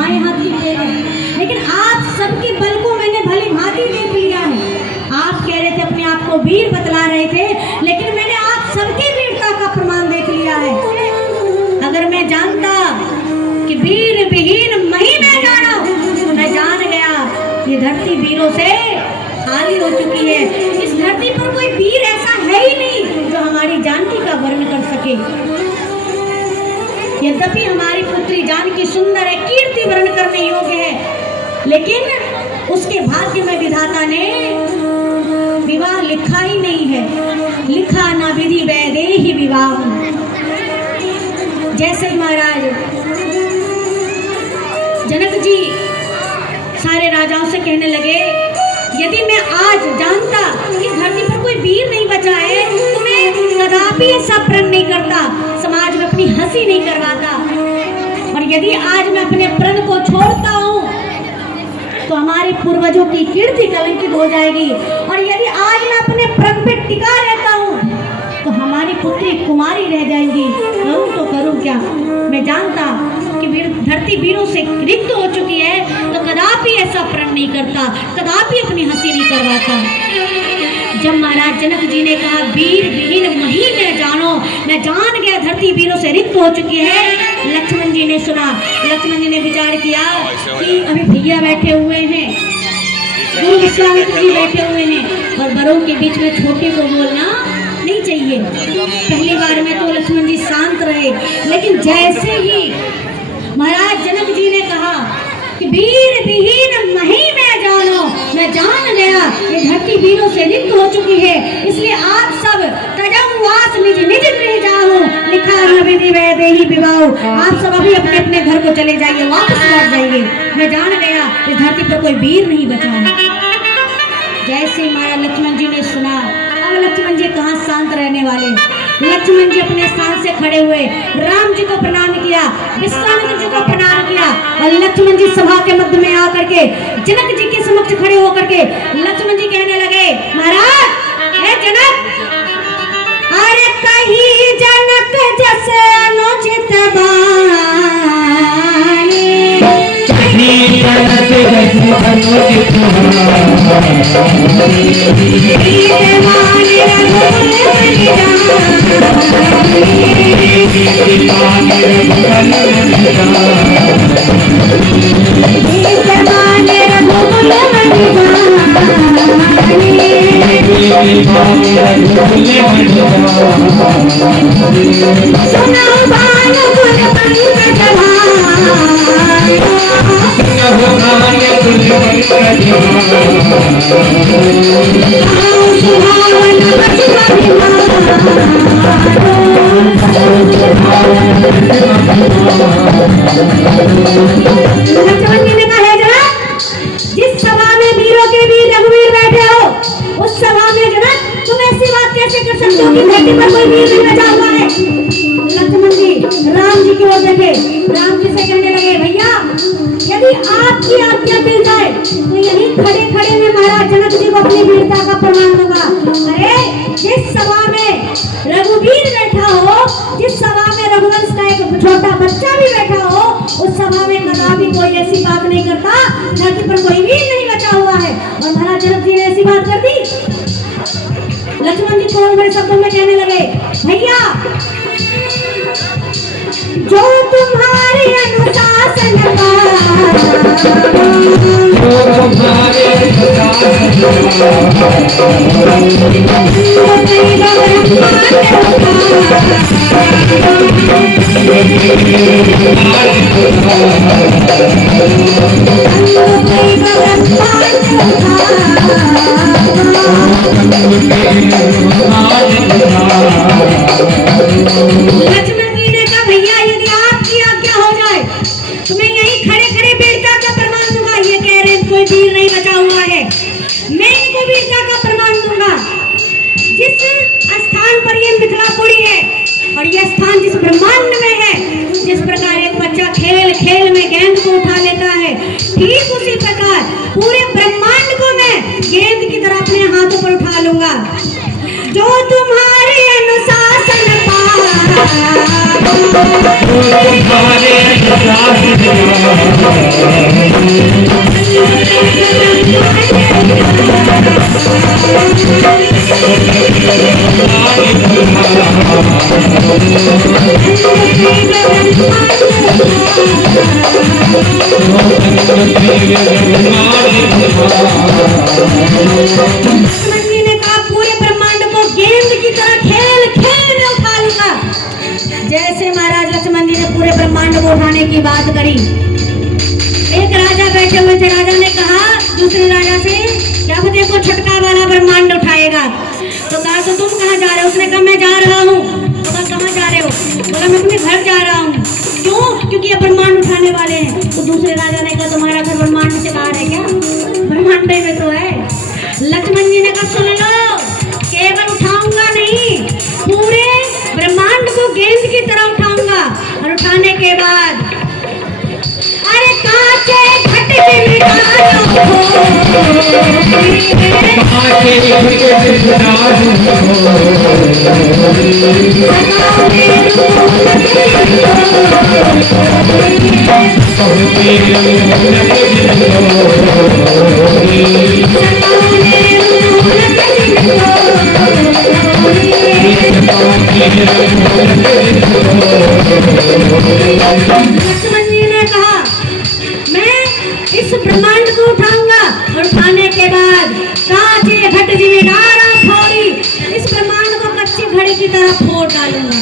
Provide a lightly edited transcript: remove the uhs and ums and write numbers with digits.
बाएं हाथ की टेक है, लेकिन आप सबके बल को मैंने भली भांति देख लिया है। आप कह रहे थे अपने आप को वीर बतला रहे थे, लेकिन मैंने आप सबकी वीरता का प्रमाण देख लिया है। अगर मैं जानता कि वीर विहीन मही में जाना, तो मैं जान गया ये धरती वीरों से खाली हो चुकी है। इस धरती पर कोई वीर ऐसा है ही नहीं जो हमारी जानकी का वर्ण कर सके। यद्यपि हमारी पुत्री जानकी सुंदर है, कीर्ति वर्ण करने योग्य है, लेकिन उसके भाग्य में विधाता ने विवाह लिखा ही नहीं है। लिखा ना विधि वैदेही विवाह। जैसे महाराज जनक जी सारे राजाओं से कहने लगे, यदि मैं आज जानता कि धरती पर कोई वीर नहीं बचा है, तो मैं कदापि ऐसा प्रण नहीं करता, समाज में अपनी हंसी नहीं करवाता। और यदि आज मैं अपने प्रण को छोड़ता हूँ तो हमारे पूर्वजों की कीर्ति कलंकित हो जाएगी। और यदि आज मैं अपने प्रण पे टिका रहता हूँ तो हमारी पुत्री कुमारी रह जाएंगी। करूँ तो करूँ क्या? मैं जानता कि धरती वीरों से रिक्त हो चुकी है, तो कदापि ऐसा प्रण नहीं करता, कदापि अपनी हंसी नहीं करवाता। जब महाराज जनक जी ने कहा वीर विहीन मही में जानो, मैं जान गया धरती वीरों से रिक्त हो चुकी है, लक्ष्मण जी ने सुना। लक्ष्मण जी ने विचार किया कि अभी भैया बैठे हुए हैं, गुरु विश्वामित्र जी बैठे हुए हैं, और बड़ों के बीच में छोटे को बोलना नहीं चाहिए। पहली बार में तो लक्ष्मण जी शांत रहे, लेकिन जैसे ही महाराज जनक जी ने कहा कि वीर विहीन मही में जानो, मैं जान गया ये धरती वीरों से रिक्त हो चुकी है, इसलिए आप सब तजंवास निज निज गृह जाओ, लिखा न विधि वैदेही विवाह। आप सब अभी अपने अपने घर को चले जाइए, वापस लौट जाइए। मैं जान गया इस धरती पर कोई वीर नहीं बचा है। जैसे महाराज लक्ष्मण जी ने सुना, अब लक्ष्मण जी कहाँ शांत रहने वाले। लक्ष्मण जी अपने स्थान से खड़े हुए, राम जी को प्रणाम किया, विश्वामित्र जी को प्रणाम किया, और लक्ष्मण जी सभा के मध्य में आकर के जनक जी के समक्ष खड़े होकर के लक्ष्मण जी कहने लगे, महाराज हे जनक, अरे कहीं जनक जैसे अनुचित बानी, कहीं जनक जैसे अनुचित जिस सभा में वीरों के वीर रघुवीर बैठे हो, उस सभा में जनक तुम ऐसी बात कैसे कर सकते हो कि धरती पर कोई वीर नहीं बचा हुआ है? लक्ष्मण जी राम जी की ओर देखे, राम जी से कहने लगे, भैया यदि आपकी आज्ञा मिल जाए तो यहीं खड़े खड़े में महाराज जनक जी को अपनी वीरता का प्रमाण दूंगा। अरे जिस सभा में रघुवीर बैठा हो, जिस सभा में रघुवंश का एक छोटा बच्चा भी बैठा हो, उस सभा में कदापि कोई ऐसी बात नहीं करता धरती पर कोई वीर नहीं बचा हुआ है। और महाराज जनक जी ने ऐसी बात कर दी। लक्ष्मण जी को बड़े शब्दों में कहने लगे, भैया जो तुम्हारे अनुशासन लक्ष्मण जी ने कहा, भैया यदि आपकी आज्ञा हो जाए तो मैं यहीं खड़े खड़े वीरता का प्रमाण दूंगा। ये कह रहे कोई वीर नहीं बचा हुआ है, मैं इनको वीरता का प्रमाण दूंगा। जिस स्थान पर ये मिथिलापुरी है और ये स्थान जिस ब्रह्मांड में है, जिस प्रकार एक बच्चा खेल खेल में गेंद को उठा लेता है, ठीक उसी प्रकार पूरे ब्रह्मांड को मैं गेंद की तरह अपने हाथों पर उठा लूंगा। जो तुम्हारे अनुशासन लक्ष्मण जी ने कहा पूरे ब्रह्मांड को गेंद की तरह खेल खेल में उठा लूंगा। जैसे महाराज लक्ष्मण जी ने पूरे ब्रह्मांड को उठाने की बात करी, एक राजा बैठे हुए थे। राजा ने कहा दूसरे राजा से, क्या वो देखो छटका वाला ब्रह्मांड उठाएगा। तो कहा तो तुम कहाँ जा रहे हो? उसने कहा मैं जा रहा हूँ। तो कहा कहाँ जा रहे हो? बोला मैं अपने घर जा रहा हूँ। क्यों? क्योंकि ये ब्रह्मांड उठाने वाले हैं। तो दूसरे राजा ने कहा तुम्हारा घर ब्रह्मांड से बाहर है क्या? ब्रह्मांड में तो है। लक्ष्मण जी ने कहा सुन लो, केवल उठाऊंगा नहीं, पूरे ब्रह्मांड को गेंद की तरह उठाऊंगा। और उठाने के बाद अरे कांचे घट के मिटाओ, लक्ष्मण जी ने कहा मैं इस ब्रह्मांड को उठाऊंगा और उठाने के बाद कांचे घट जिम्मेदार थोड़ी इस ब्रह्मांड को कच्ची घड़ी की तरह फोड़ डालूंगा।